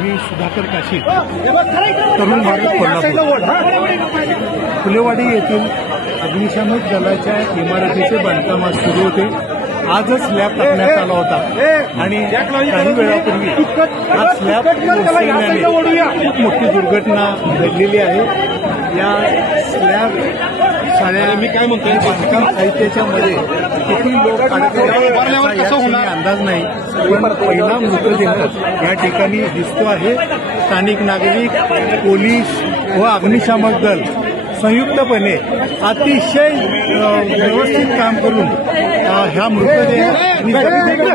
मी सुधाकर काशी, तरुण भारत कोल्हापूर. फुलेवाडी येथील अग्निशामक दलाच्या इमारतीचे बांधकाम आज सुरू होते. आजच स्लॅब टाकण्यात आला होता आणि काही वेळापूर्वी हा स्लॅब कोसळल्याने खूप मोठी दुर्घटना घडलेली आहे. या स्लॅब साऱ्या बांधकाम साहित्याच्या मध्ये किती लोक अडकले अंदाज नाही, पण पहिला मृतदेह या ठिकाणी दिसतो आहे. स्थानिक नागरिक, पोलीस व अग्निशामक दल संयुक्तपणे अतिशय व्यवस्थित काम करून ह्या मृतदेह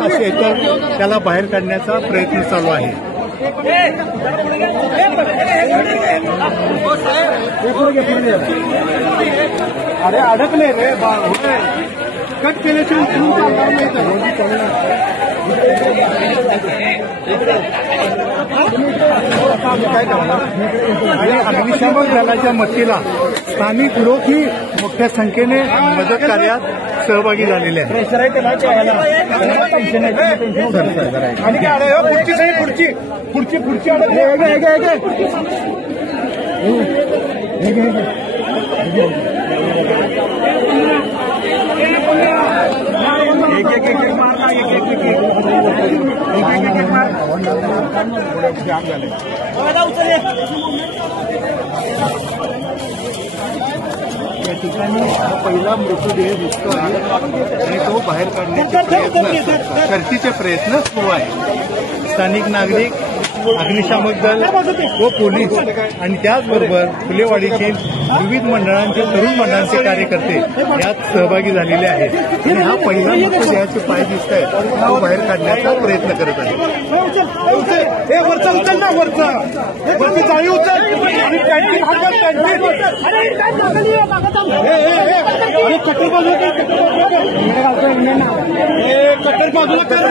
असेल तर त्याला बाहेर काढण्याचा प्रयत्न चालू आहे. अरे अडकले रे कट केल्याशिवाय आणि अग्निशामक दलाच्या मदतीला स्थानिक लोकही मोठ्या संख्येने मदत कार्यात सहभागी झालेले आहेत. या ठिकाणी पहिला मृतदेह दिसतो आहे आणि तो बाहेर काढण्याचे शर्थीचे प्रयत्न सुरू आहे. स्थानिक नागरिक, अग्निशामक दल व पोलीस आणि त्याचबरोबर फुलेवाडीतील विविध मंडळांचे, तरुण मंडळांचे कार्यकर्ते यात सहभागी झालेले आहेत आणि हा पहिला मृतदेहाचे पाय दिसत आहेत तो बाहेर काढण्याचा प्रयत्न करत आहे. कट्टर बाजूला कर.